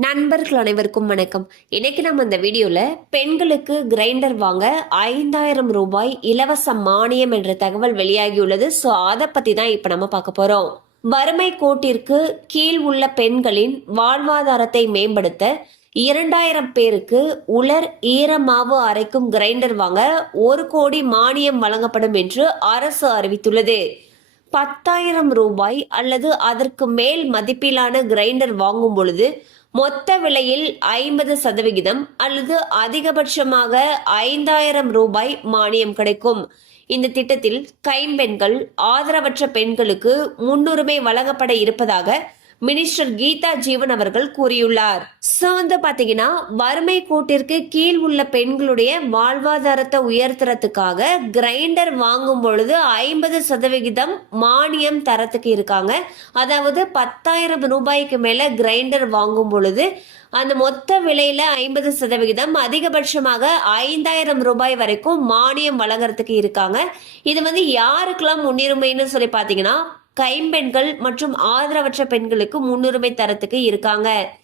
நண்பர்கள் அனைவருக்கும் வணக்கம். இன்னைக்கு நம்ம இந்த வீடியோல பெண்களுக்கு கிரைண்டர் வாங்க 5,000 ரூபாய் இலவச மானியம் என்ற தகவல் வெளியாகியுள்ளது. ஸோ அதை பத்தி தான் இப்ப நம்ம பார்க்க போறோம். வறுமை கோட்டிற்கு கீழ் உள்ள பெண்களின் வாழ்வாதாரத்தை மேம்படுத்த 2,000 பேருக்கு உலர் ஈரமாவு அரைக்கும் கிரைண்டர் வாங்க 1 கோடி மானியம் வழங்கப்படும் என்று அரசு அறிவித்துள்ளது. 10,000 ரூபாய் அல்லது அதற்கு மேல் மதிப்பிலான கிரைண்டர் வாங்கும் பொழுது மொத்த விலையில் 50% அல்லது அதிகபட்சமாக 5,000 ரூபாய் மானியம் கிடைக்கும். இந்த திட்டத்தில் கைம்பெண்கள், ஆதரவற்ற பெண்களுக்கு முன்னுரிமை வழங்கப்பட இருப்பதாக மினிஸ்டர் கீதா ஜீவன் அவர்கள் கூறியுள்ளார். சோ வந்து பாத்தீங்கன்னா வறுமை கோட்டிற்கு கீழ் உள்ள பெண்களுடைய வாழ்வாதாரத்தை உயர்த்துறதுக்காக கிரைண்டர் வாங்கும் பொழுது 50% மானியம் தரத்துக்கு இருக்காங்க. அதாவது 10,000 ரூபாய்க்கு மேல கிரைண்டர் வாங்கும் பொழுது அந்த மொத்த விலையில 50% அதிகபட்சமாக 5,000 ரூபாய் வரைக்கும் மானியம் வழங்குறதுக்கு இருக்காங்க. இது வந்து யாருக்கெல்லாம் முன்னுரிமைன்னு சொல்லி பாத்தீங்கன்னா கைம்பெண்கள் மற்றும் ஆதரவற்ற பெண்களுக்கு முன்னுரிமை தரத்துக்கு இருக்காங்க.